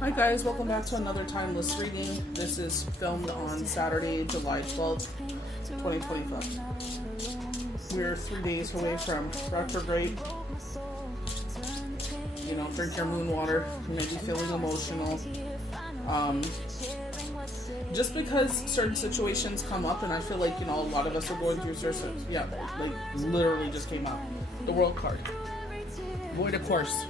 Hi guys, welcome back to another timeless reading. This is filmed on Saturday, July 12th, 2025. We're 3 days away from retrograde. Drink your moon water. You may be feeling emotional. Just because certain situations come up, and I feel like, a lot of us are going through certain, like literally just came out. The world card. Void of course.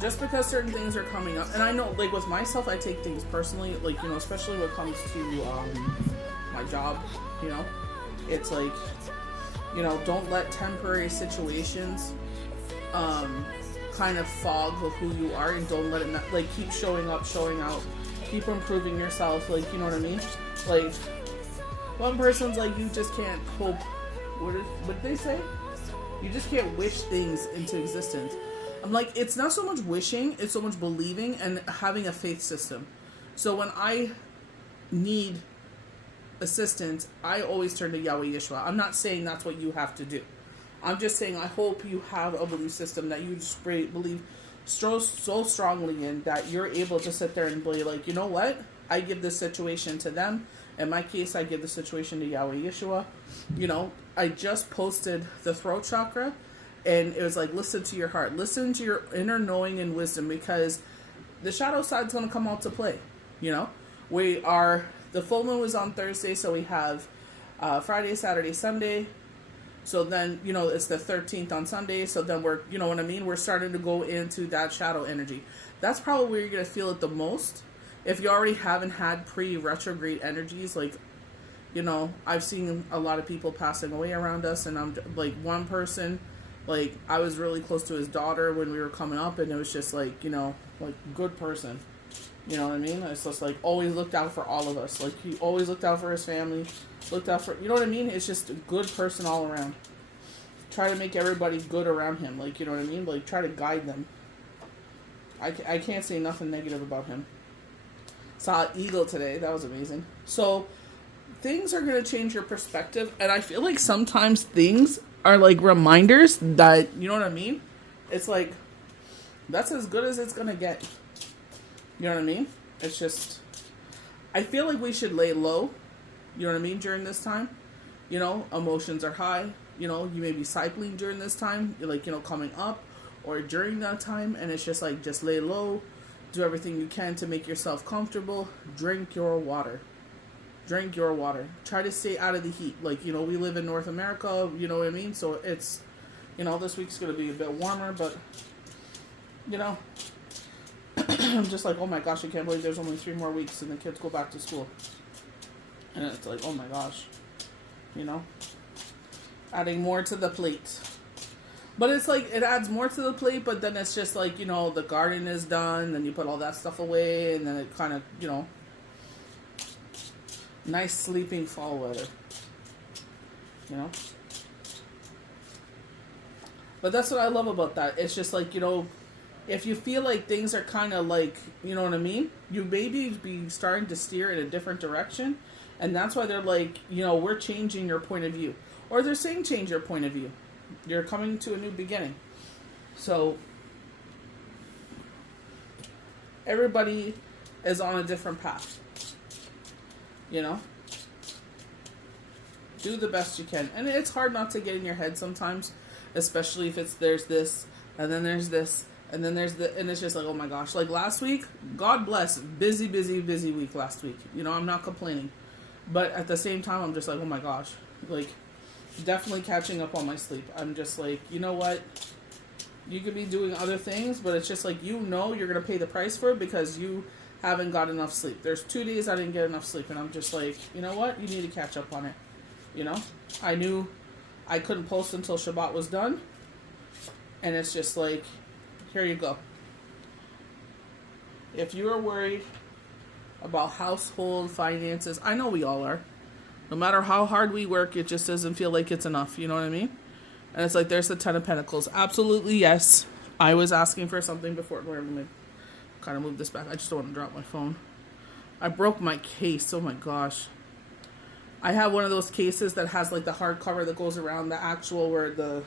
Just because certain things are coming up, and I know, like with myself, I take things personally, like, especially when it comes to my job, it's like, don't let temporary situations kind of fog of who you are, and don't let it like keep showing up, showing out, keep improving yourself, like, you know what I mean? Like, one person's like, you just can't hope, what did they say? You just can't wish things into existence. I'm like, it's not so much wishing, it's so much believing and having a faith system. So when I need assistance, I always turn to Yahweh Yeshua. I'm not saying that's what you have to do. I'm just saying I hope you have a belief system that you just believe so strongly in that you're able to sit there and be like, you know what? I give this situation to them. In my case, I give the situation to Yahweh Yeshua. I just posted the throat chakra. And it was like, listen to your heart. Listen to your inner knowing and wisdom, because the shadow side's going to come out to play. The full moon was on Thursday, so we have Friday, Saturday, Sunday. So then, it's the 13th on Sunday. So then we're, you know what I mean? We're starting to go into that shadow energy. That's probably where you're going to feel it the most. If you already haven't had pre-retrograde energies, like, I've seen a lot of people passing away around us. And I'm like, one person... Like, I was really close to his daughter when we were coming up, and it was just like, good person. You know what I mean? It's just like, always looked out for all of us. Like, he always looked out for his family, looked out for, you know what I mean? It's just a good person all around. Try to make everybody good around him, like, you know what I mean? Like, try to guide them. I can't say nothing negative about him. Saw an eagle today. That was amazing. So, things are going to change your perspective, and I feel like sometimes things are like reminders that, you know what I mean? It's like, that's as good as it's gonna get. You know what I mean? It's just, I feel like we should lay low, you know what I mean, during this time. Emotions are high. You may be cycling during this time, like, coming up or during that time, and it's just like, just lay low, do everything you can to make yourself comfortable, drink your water. Drink your water. Try to stay out of the heat. Like, we live in North America, you know what I mean? So it's, this week's going to be a bit warmer, but, I'm just like, oh my gosh, I can't believe there's only 3 more weeks and the kids go back to school. And it's like, oh my gosh, adding more to the plate. But it's like, it adds more to the plate, but then it's just like, the garden is done, then you put all that stuff away, and then it kind of, nice sleeping fall weather. But that's what I love about that. It's just like, if you feel like things are kind of like, you know what I mean? You maybe be starting to steer in a different direction. And that's why they're like, we're changing your point of view. Or they're saying change your point of view. You're coming to a new beginning. So, everybody is on a different path. Do the best you can. And it's hard not to get in your head sometimes, especially if there's this, and then there's this, and then there's and it's just like, oh my gosh. Like last week, God bless, busy week last week. I'm not complaining. But at the same time, I'm just like, oh my gosh. Like, definitely catching up on my sleep. I'm just like, you know what? You could be doing other things, but it's just like, you're going to pay the price for it because you haven't got enough sleep. There's 2 days I didn't get enough sleep, and I'm just like, you know what? You need to catch up on it. I knew I couldn't post until Shabbat was done, and it's just like, here you go. If you are worried about household finances, I know we all are. No matter how hard we work, it just doesn't feel like it's enough. You know what I mean? And it's like, there's the 10 of Pentacles. Absolutely, yes. I was asking for something before. Let me kind of move this back. I just don't want to drop my phone. I broke my case. Oh my gosh. I have one of those cases that has like the hardcover that goes around the actual where the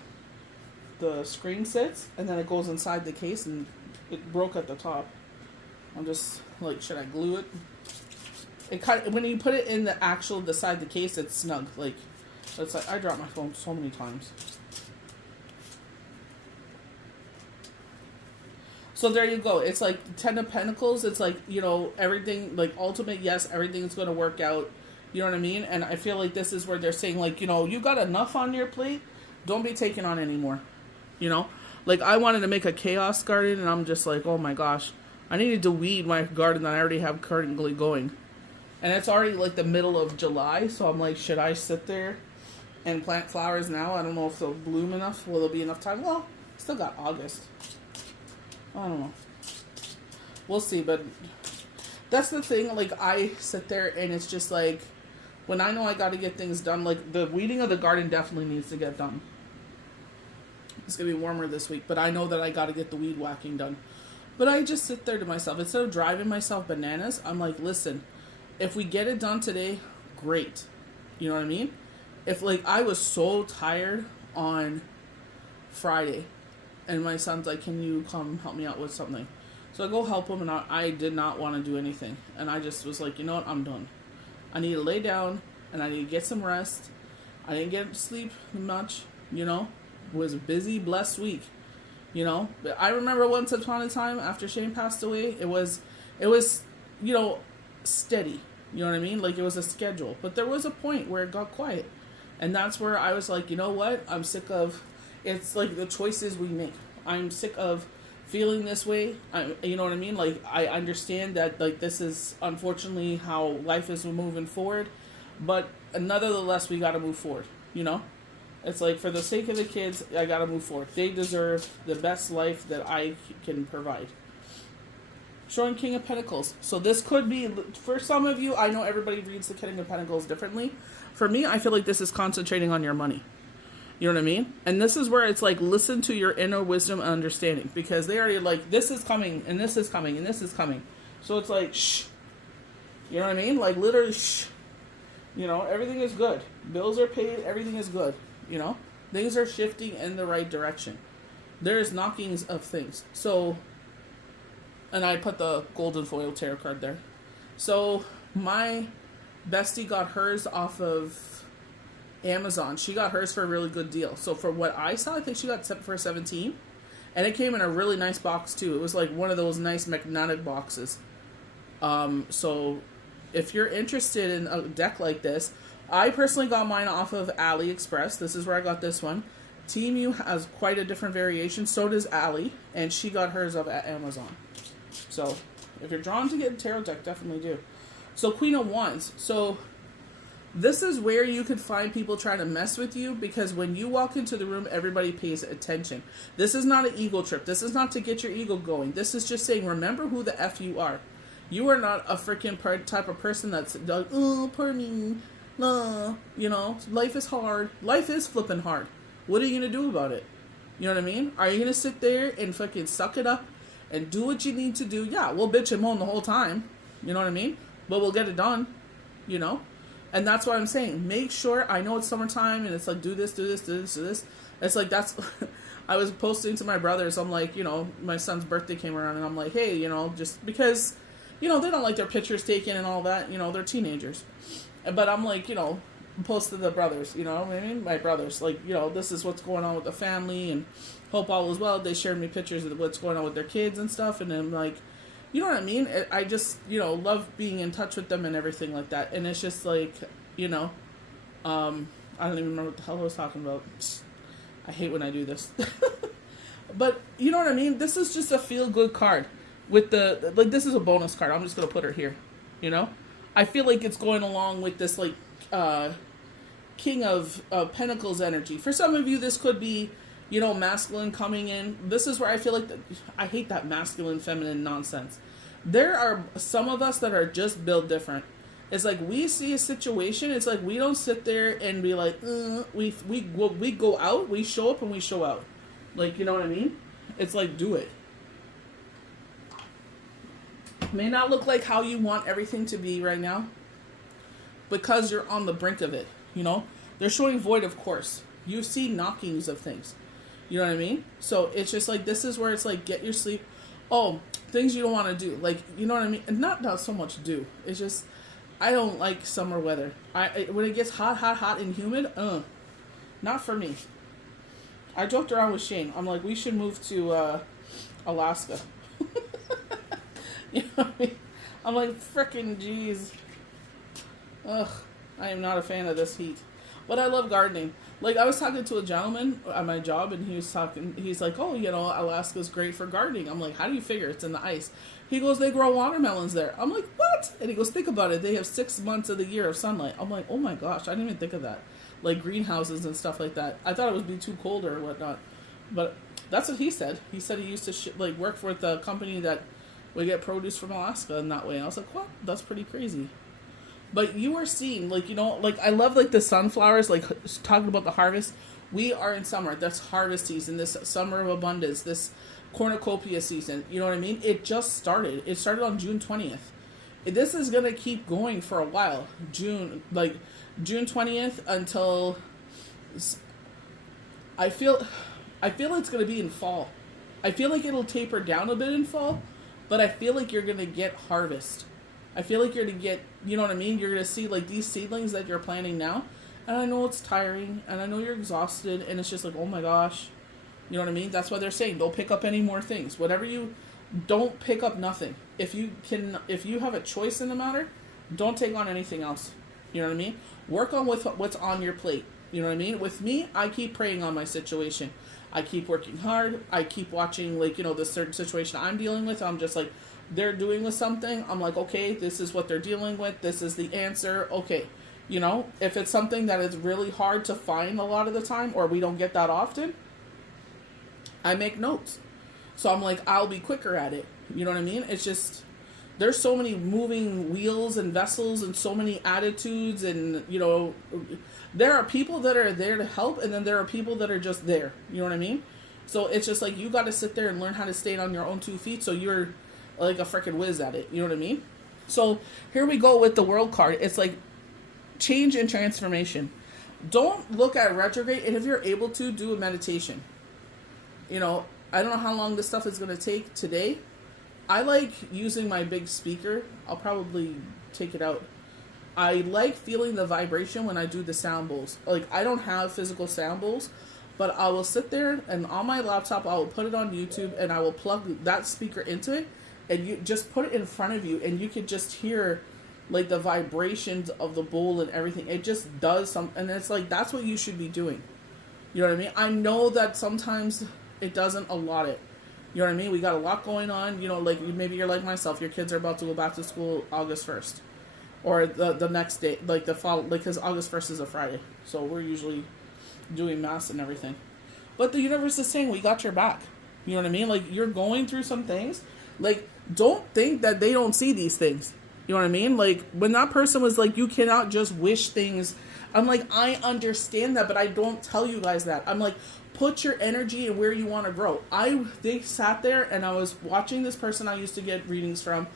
the screen sits, and then it goes inside the case, and it broke at the top. I'm just like, should I glue it? It kind of, when you put it in the side of the case, it's snug. Like, it's like, I dropped my phone so many times. So there you go. It's like Ten of Pentacles. It's like, you know, everything, like ultimate, yes, everything's going to work out. You know what I mean? And I feel like this is where they're saying, like, you know, you got enough on your plate. Don't be taking on anymore. You know? Like, I wanted to make a chaos garden, and I'm just like, oh my gosh. I needed to weed my garden that I already have currently going. And it's already like the middle of July, so I'm like, should I sit there and plant flowers now? I don't know if they'll bloom enough. Will there be enough time? Well, still got August. I don't know. We'll see, but that's the thing. Like, I sit there and it's just like, when I know I got to get things done, like the weeding of the garden definitely needs to get done. It's going to be warmer this week, but I know that I got to get the weed whacking done. But I just sit there to myself. Instead of driving myself bananas, I'm like, listen, if we get it done today, great. You know what I mean? If, like, I was so tired on Friday, and my son's like, can you come help me out with something? So I go help him, and I did not want to do anything. And I just was like, you know what? I'm done. I need to lay down, and I need to get some rest. I didn't get sleep much, you know. It was a busy, blessed week, you know. But I remember once upon a time, after Shane passed away, it was, you know, steady. You know what I mean? Like, it was a schedule. But there was a point where it got quiet. And that's where I was like, you know what? I'm sick of... It's like the choices we make. I'm sick of feeling this way. You know what I mean? Like, I understand that, like, this is unfortunately how life is moving forward. But nonetheless, we got to move forward, you know? It's like, for the sake of the kids, I got to move forward. They deserve the best life that I can provide. Showing King of Pentacles. So this could be, for some of you, I know everybody reads the King of Pentacles differently. For me, I feel like this is concentrating on your money. You know what I mean? And this is where it's like, listen to your inner wisdom and understanding. Because they already like, this is coming, and this is coming, and this is coming. So it's like, shh. You know what I mean? Like, literally, shh. You know, everything is good. Bills are paid, everything is good. You know? Things are shifting in the right direction. There's knockings of things. So, and I put the golden foil tarot card there. So, my bestie got hers off of Amazon. She got hers for a really good deal. So for what I saw, I think she got set for 17, and it came in a really nice box too. It was like one of those nice magnetic boxes. So if you're interested in a deck like this, I personally got mine off of AliExpress. This is where I got this one. Team U has quite a different variation. So does Ali, and she got hers off at Amazon. So if you're drawn to get a tarot deck, definitely do. So Queen of Wands. So this is where you could find people trying to mess with you, because when you walk into the room, everybody pays attention. This is not an ego trip. This is not to get your ego going. This is just saying, remember who the F you are. You are not a freaking type of person that's like, oh, poor me. You know, life is hard. Life is flipping hard. What are you going to do about it? You know what I mean? Are you going to sit there and fucking suck it up and do what you need to do? Yeah, we'll bitch and moan the whole time. You know what I mean? But we'll get it done. You know? And that's what I'm saying. Make sure, I know it's summertime and it's like, do this, do this, do this, do this. It's like, that's, I was posting to my brothers. I'm like, you know, my son's birthday came around and I'm like, hey, you know, just because, you know, they don't like their pictures taken and all that, you know, they're teenagers. But I'm like, you know, post to the brothers, you know what I mean? My brothers, like, you know, this is what's going on with the family and hope all is well. They shared me pictures of what's going on with their kids and stuff. And then like, you know what I mean? I just, you know, love being in touch with them and everything like that. And it's just like, you know, I don't even remember what the hell I was talking about. I hate when I do this. But, you know what I mean? This is just a feel-good card. With the, like, this is a bonus card. I'm just going to put her here, you know? I feel like it's going along with this, like, King of Pentacles energy. For some of you, this could be, you know, masculine coming in. This is where I feel like, I hate that masculine, feminine nonsense. There are some of us that are just built different. It's like, we see a situation, it's like, we don't sit there and be like, we go out, we show up and we show out. Like, you know what I mean? It's like, do it. May not look like how you want everything to be right now, because you're on the brink of it, you know? They're showing void, of course. You see knockings of things. You know what I mean? So it's just like, this is where it's like, get your sleep. Oh, things you don't want to do. Like, you know what I mean? And not so much do. It's just, I don't like summer weather. When it gets hot and humid, not for me. I joked around with Shane. I'm like, we should move to Alaska. You know what I mean? I'm like, frickin' jeez. Ugh, I am not a fan of this heat. But I love gardening. Like, I was talking to a gentleman at my job, and he's like, oh, you know, Alaska's great for gardening. I'm like, how do you figure? It's in the ice. He goes, they grow watermelons there. I'm like, what? And he goes, think about it. They have 6 months of the year of sunlight. I'm like, oh my gosh, I didn't even think of that. Like greenhouses and stuff like that. I thought it would be too cold or whatnot. But that's what he said. He said he used to work for the company that would get produce from Alaska in that way. And I was like, what? That's pretty crazy. But you are seeing, like, you know, like, I love, like, the sunflowers, like, talking about the harvest. We are in summer. That's harvest season, this summer of abundance, this cornucopia season. You know what I mean? It just started. It started on June 20th. This is going to keep going for a while. June 20th until... I feel it's going to be in fall. I feel like it'll taper down a bit in fall, but I feel like you're going to get harvest. I feel like you're going to get, you know what I mean? You're going to see, like, these seedlings that you're planting now. And I know it's tiring, and I know you're exhausted, and it's just like, oh my gosh. You know what I mean? That's why they're saying, don't pick up any more things. Don't pick up nothing. If you have a choice in the matter, don't take on anything else. You know what I mean? Work on what's on your plate. You know what I mean? With me, I keep praying on my situation. I keep working hard. I keep watching, like, you know, this certain situation I'm dealing with. I'm just like, they're doing with something. I'm like, okay, this is what they're dealing with. This is the answer. Okay. You know, if it's something that is really hard to find a lot of the time, or we don't get that often, I make notes. So I'm like, I'll be quicker at it. You know what I mean? It's just, there's so many moving wheels and vessels and so many attitudes, and, you know, there are people that are there to help, and then there are people that are just there. You know what I mean? So it's just like, you got to sit there and learn how to stay on your own 2 feet, so you're like a freaking whiz at it. You know what I mean? So here we go with the world card. It's like change and transformation. Don't look at retrograde, and if you're able to, do a meditation. You know, I don't know how long this stuff is going to take today. I like using my big speaker. I'll probably take it out. I like feeling the vibration when I do the sound bowls. Like, I don't have physical sound bowls, but I will sit there, and on my laptop, I will put it on YouTube, and I will plug that speaker into it, and you just put it in front of you, and you could just hear, like, the vibrations of the bowl and everything. It just does something, and it's like, that's what you should be doing. You know what I mean? I know that sometimes it doesn't allot it. You know what I mean? We got a lot going on. You know, like, maybe you're like myself. Your kids are about to go back to school August 1st. Or the next day, like the fall, like, because August 1st is a Friday. So we're usually doing mass and everything. But the universe is saying, we got your back. You know what I mean? Like, you're going through some things. Like, don't think that they don't see these things. You know what I mean? Like, when that person was like, you cannot just wish things. I'm like, I understand that, but I don't tell you guys that. I'm like, put your energy in where you want to grow. They sat there, and I was watching this person I used to get readings from,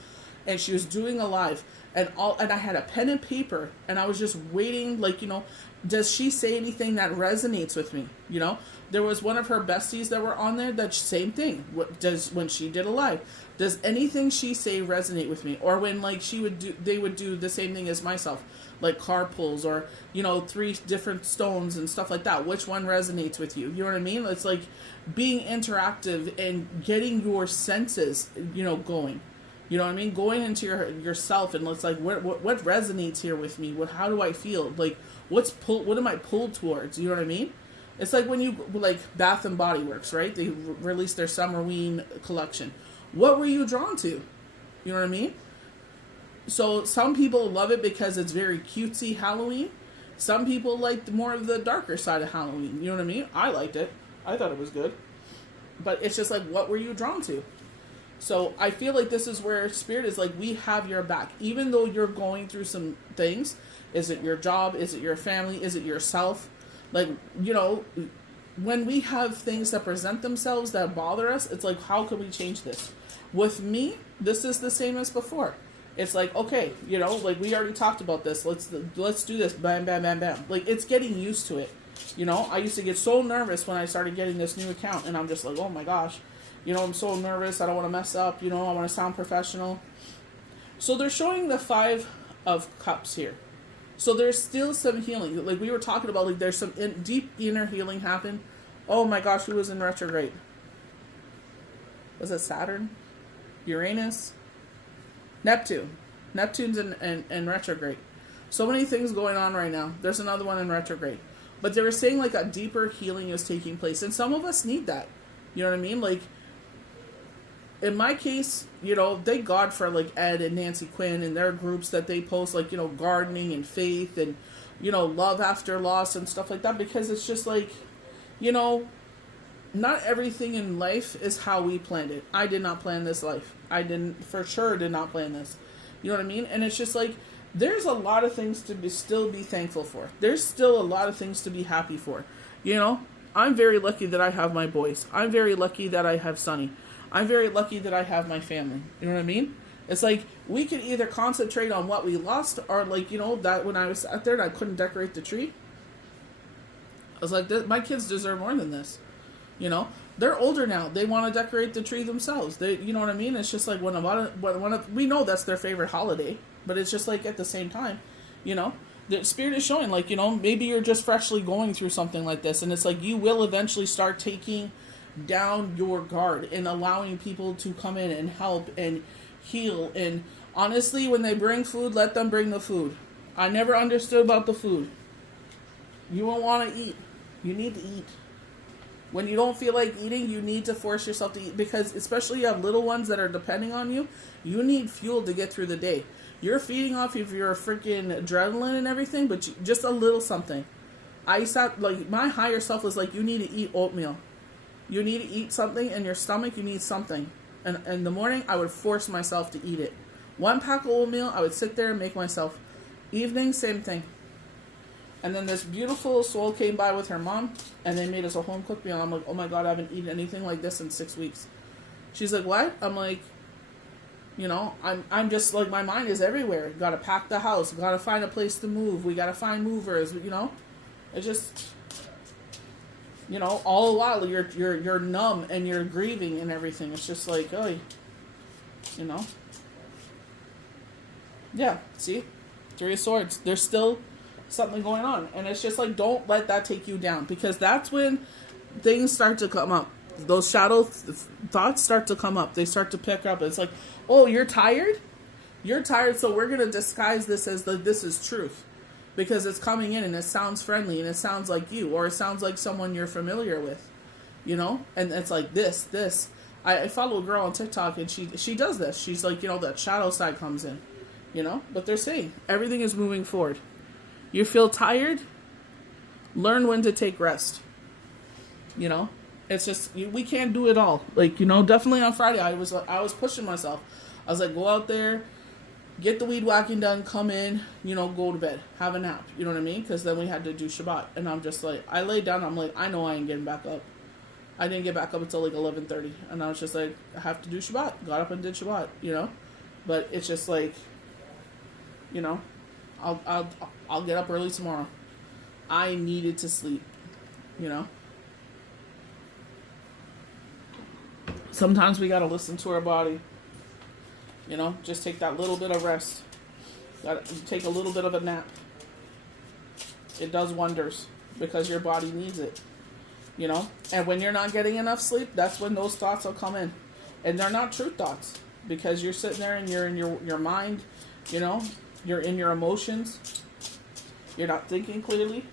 and she was doing a live, and I had a pen and paper, and I was just waiting, like, you know, does she say anything that resonates with me? You know, there was one of her besties that were on there, that same thing. When she did a live, does anything she say resonate with me? Or when, like, they would do the same thing as myself, like car pulls, or, you know, 3 different stones and stuff like that. Which one resonates with you? You know what I mean? It's like being interactive and getting your senses, you know, going. You know what I mean? Going into yourself, and it's like, what resonates here with me? How do I feel? Like, what am I pulled towards? You know what I mean? It's like when you, like, Bath and Body Works, right? They released their Summerween collection. What were you drawn to? You know what I mean? So some people love it because it's very cutesy Halloween. Some people like more of the darker side of Halloween. You know what I mean? I liked it. I thought it was good. But it's just like, what were you drawn to? So I feel like this is where Spirit is like, we have your back. Even though you're going through some things, is it your job? Is it your family? Is it yourself? Like, you know, when we have things that present themselves that bother us, it's like, how can we change this? With me, this is the same as before. It's like, okay, you know, like, we already talked about this. Let's do this. Bam, bam, bam, bam. Like, it's getting used to it. You know, I used to get so nervous when I started getting this new account, and I'm just like, oh my gosh, you know, I'm so nervous. I don't want to mess up. You know, I want to sound professional. So they're showing the 5 of Cups here. So there's still some healing. Like we were talking about, like there's some deep inner healing happen. Oh my gosh, who was in retrograde? Was it Saturn? Uranus? Neptune. Neptune's in retrograde. So many things going on right now. There's another one in retrograde. But they were saying like a deeper healing is taking place. And some of us need that. You know what I mean? Like, in my case, you know, thank God for like Ed and Nancy Quinn and their groups that they post, like, you know, gardening and faith and, you know, love after loss and stuff like that. Because it's just like, you know, not everything in life is how we planned it. I did not plan this life. I for sure did not plan this. You know what I mean? And it's just like, there's a lot of things to still be thankful for. There's still a lot of things to be happy for. You know, I'm very lucky that I have my boys. I'm very lucky that I have Sonny. I'm very lucky that I have my family. You know what I mean? It's like, we can either concentrate on what we lost, or like, you know, that when I was out there and I couldn't decorate the tree, I was like, my kids deserve more than this. You know, they're older now. They want to decorate the tree themselves. They, you know what I mean? It's just like we know that's their favorite holiday, but it's just like at the same time, you know, the Spirit is showing, like, you know, maybe you're just freshly going through something like this, and it's like you will eventually start taking down your guard and allowing people to come in and help and heal. And honestly, when they bring food, let them bring the food. I never understood about the food. You won't want to eat. You need to eat. When you don't feel like eating, you need to force yourself to eat, because especially you have little ones that are depending on you. You need fuel to get through the day. You're feeding off of your freaking adrenaline and everything, but just a little something. I sat, like, my higher self was like, you need to eat oatmeal. You need to eat something in your stomach. You need something. And in the morning, I would force myself to eat it. 1 pack of oatmeal, I would sit there and make myself. Evening, same thing. And then this beautiful soul came by with her mom, and they made us a home-cooked meal. I'm like, oh my God, I haven't eaten anything like this in 6 weeks. She's like, what? I'm like, you know, I'm just like, my mind is everywhere. Got to pack the house. Got to find a place to move. We got to find movers, you know. It just... You know, all the while you're numb and you're grieving and everything. It's just like, oh, you know. Yeah, see? 3 of Swords. There's still something going on. And it's just like, don't let that take you down. Because that's when things start to come up. Those shadow thoughts start to come up. They start to pick up. It's like, oh, you're tired? You're tired, so we're going to disguise this as this is truth. Because it's coming in and it sounds friendly and it sounds like you, or it sounds like someone you're familiar with, you know? And it's like this. I follow a girl on TikTok and she does this. She's like, you know, that shadow side comes in, you know? But they're saying everything is moving forward. You feel tired? Learn when to take rest, you know? It's just, we can't do it all. Like, you know, definitely on Friday, I was pushing myself. I was like, go out there, get the weed whacking done, come in, you know, go to bed, have a nap, you know what I mean? Because then we had to do Shabbat, and I'm just like, I laid down, I'm like, I know I ain't getting back up. I didn't get back up until like 11:30, and I was just like, I have to do Shabbat. Got up and did Shabbat, you know? But it's just like, you know, I'll get up early tomorrow. I needed to sleep, you know? Sometimes we gotta listen to our body. You know, just take that little bit of rest. Take a little bit of a nap. It does wonders because your body needs it. You know, and when you're not getting enough sleep, that's when those thoughts will come in. And they're not true thoughts because you're sitting there and you're in your mind, you know, you're in your emotions. You're not thinking clearly.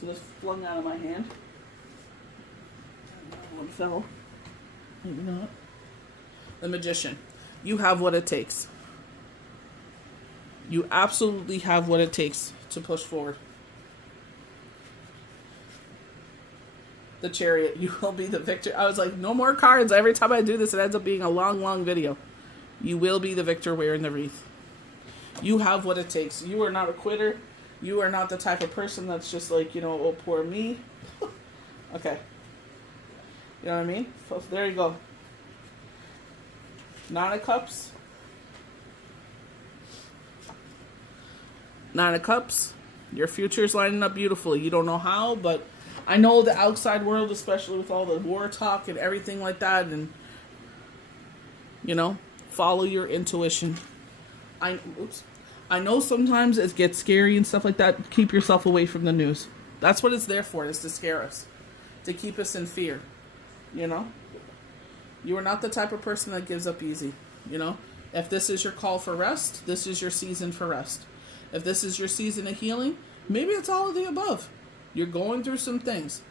So this flung out of my hand. One fell. Maybe not. The Magician. You have what it takes. You absolutely have what it takes to push forward. The Chariot. You will be the victor. I was like, no more cards. Every time I do this, it ends up being a long, long video. You will be the victor wearing the wreath. You have what it takes. You are not a quitter. You are not the type of person that's just like, you know, oh, poor me. Okay. You know what I mean? So there you go. 9 of Cups. 9 of Cups. Your future's lining up beautifully. You don't know how, but I know the outside world, especially with all the war talk and everything like that, and, you know, follow your intuition. I know sometimes it gets scary and stuff like that. Keep yourself away from the news. That's what it's there for, is to scare us, to keep us in fear, you know? You are not the type of person that gives up easy, you know? If this is your call for rest, this is your season for rest. If this is your season of healing, maybe it's all of the above. You're going through some things.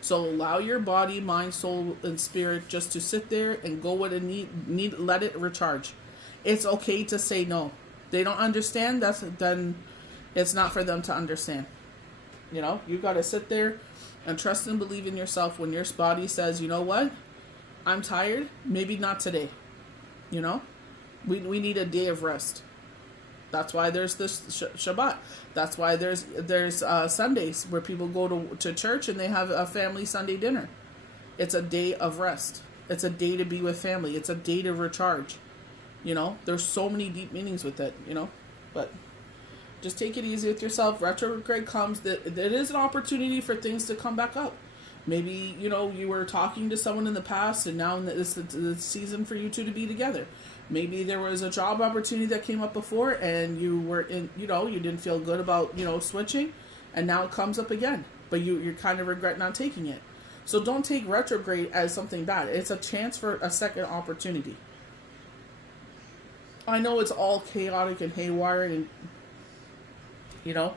So allow your body, mind, soul, and spirit just to sit there and go with it need let it recharge. It's okay to say no. They don't understand, then it's not for them to understand. You know, you got to sit there and trust and believe in yourself when your body says, you know what, I'm tired, maybe not today. You know, we need a day of rest. That's why there's this Shabbat. That's why there's Sundays where people go to church and they have a family Sunday dinner. It's a day of rest. It's a day to be with family. It's a day to recharge. You know, there's so many deep meanings with it, you know, but just take it easy with yourself. Retrograde comes, that it is an opportunity for things to come back up. Maybe, you know, you were talking to someone in the past and now it's the season for you two to be together. Maybe there was a job opportunity that came up before and you were in, you know, you didn't feel good about, you know, switching, and now it comes up again, but you kind of regret not taking it. So don't take retrograde as something bad. It's a chance for a second opportunity. I know it's all chaotic and haywire and, you know,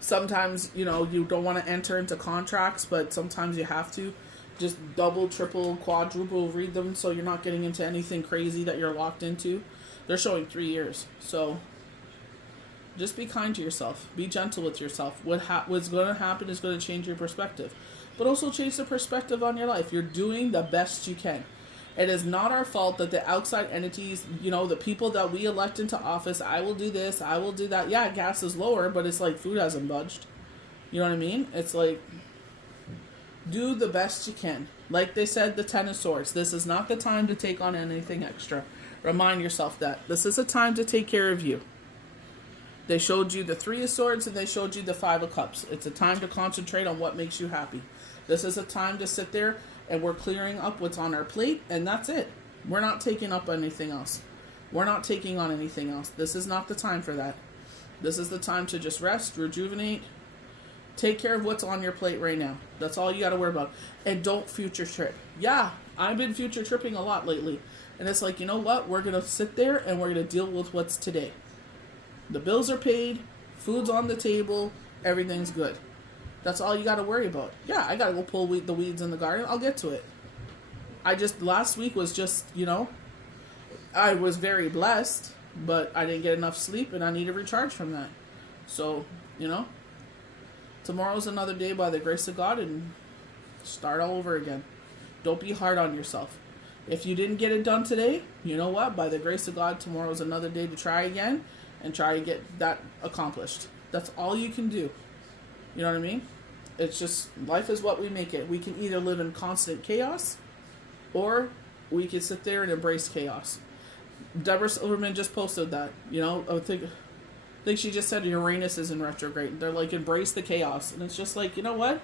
sometimes, you know, you don't want to enter into contracts, but sometimes you have to. Just double, triple, quadruple read them so you're not getting into anything crazy that you're locked into. They're showing 3 years. So just be kind to yourself. Be gentle with yourself. What's going to happen is going to change your perspective. But also change the perspective on your life. You're doing the best you can. It is not our fault that the outside entities, you know, the people that we elect into office, I will do this, I will do that. Yeah, gas is lower, but it's like food hasn't budged. You know what I mean? It's like, do the best you can. Like they said, the Ten of Swords. This is not the time to take on anything extra. Remind yourself that. This is a time to take care of you. They showed you the Three of Swords and they showed you the Five of Cups. It's a time to concentrate on what makes you happy. This is a time to sit there and we're clearing up what's on our plate, and that's it. We're not taking up anything else. We're not taking on anything else. This is not the time for that. This is the time to just rest, rejuvenate, take care of what's on your plate right now. That's all you got to worry about. And don't future trip. Yeah, I've been future tripping a lot lately. And it's like, you know what? We're going to sit there and we're going to deal with what's today. The bills are paid, food's on the table, everything's good. That's all you got to worry about. Yeah, I got to go pull the weeds in the garden. I'll get to it. Last week was just, you know, I was very blessed, but I didn't get enough sleep and I need to recharge from that. So, you know, tomorrow's another day by the grace of God and start all over again. Don't be hard on yourself. If you didn't get it done today, you know what? By the grace of God, tomorrow's another day to try again and try to get that accomplished. That's all you can do. You know what I mean? It's just, life is what we make it. We can either live in constant chaos or we can sit there and embrace chaos. Deborah Silverman just posted that. You know, I think she just said Uranus is in retrograde. They're like, embrace the chaos. And it's just like, you know what?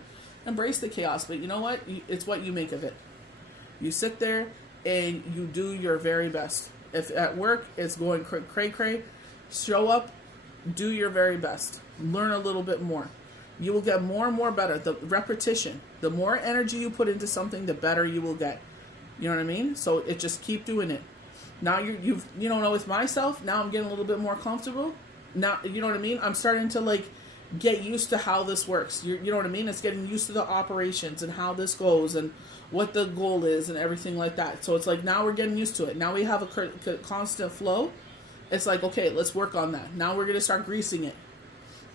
Embrace the chaos. But you know what? It's what you make of it. You sit there and you do your very best. If at work it's going cray-cray, show up, do your very best. Learn a little bit more. You will get more and more better. The repetition, the more energy you put into something, the better you will get. You know what I mean? So it just keep doing it. Now you know, with myself, now I'm getting a little bit more comfortable. Now, you know what I mean? I'm starting to like get used to how this works. You know what I mean? It's getting used to the operations and how this goes and what the goal is and everything like that. So it's like now we're getting used to it. Now we have a constant flow. It's like, okay, let's work on that. Now we're going to start greasing it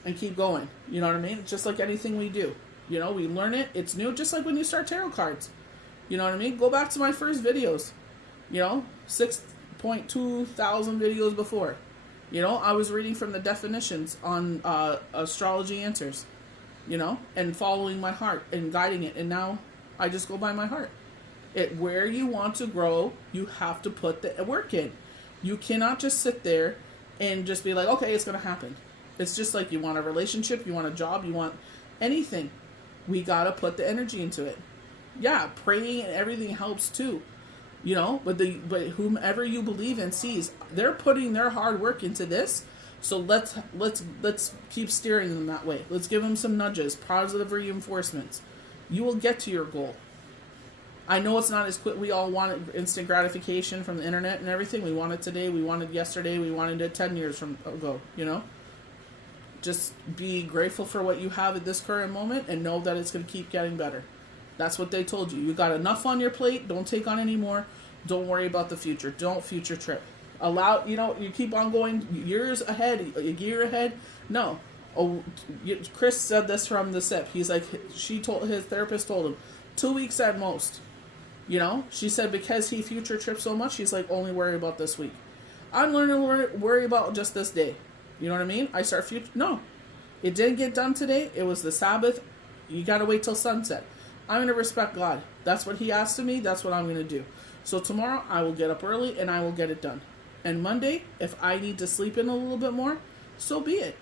and keep going. You know what I mean? It's just like anything we do. You know, we learn it. It's new. Just like when you start tarot cards. You know what I mean? Go back to my first videos. You know, 6.2 thousand videos before. You know, I was reading from the definitions on astrology answers. You know, and following my heart and guiding it. And now I just go by my heart. Where you want to grow, you have to put the work in. You cannot just sit there and just be like, okay, it's going to happen. It's just like you want a relationship, you want a job, you want anything. We got to put the energy into it. Yeah, praying and everything helps too. You know, but whomever you believe in sees they're putting their hard work into this. So let's keep steering them that way. Let's give them some nudges, positive reinforcements. You will get to your goal. I know it's not as quick. We all want instant gratification from the internet and everything. We want it today. We wanted yesterday. We wanted it 10 years from ago. You know, just be grateful for what you have at this current moment and know that it's going to keep getting better. That's what they told you. You got enough on your plate. Don't take on any more. Don't worry about the future. Don't future trip. Allow, you keep on going years ahead, a year ahead. No. Oh, Chris said this from the SIP. He's like, his therapist told him 2 weeks at most. She said because he future tripped so much, he's like, only worry about this week. I'm learning to worry about just this day. You know what I mean? I start no. It didn't get done today. It was the Sabbath. You got to wait till sunset. I'm going to respect God. That's what he asked of me. That's what I'm going to do. So tomorrow I will get up early and I will get it done. And Monday, if I need to sleep in a little bit more, so be it.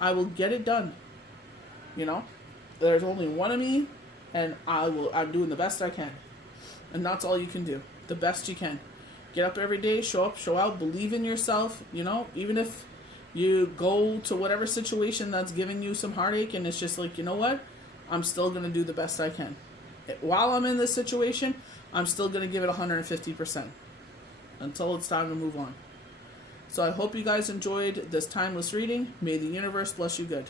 I will get it done. There's only one of me and I'm doing the best I can. And that's all you can do. The best you can. Get up every day, show up, show out, believe in yourself, even if you go to whatever situation that's giving you some heartache and it's just like, you know what? I'm still going to do the best I can. While I'm in this situation, I'm still going to give it 150% until it's time to move on. So I hope you guys enjoyed this timeless reading. May the universe bless you good.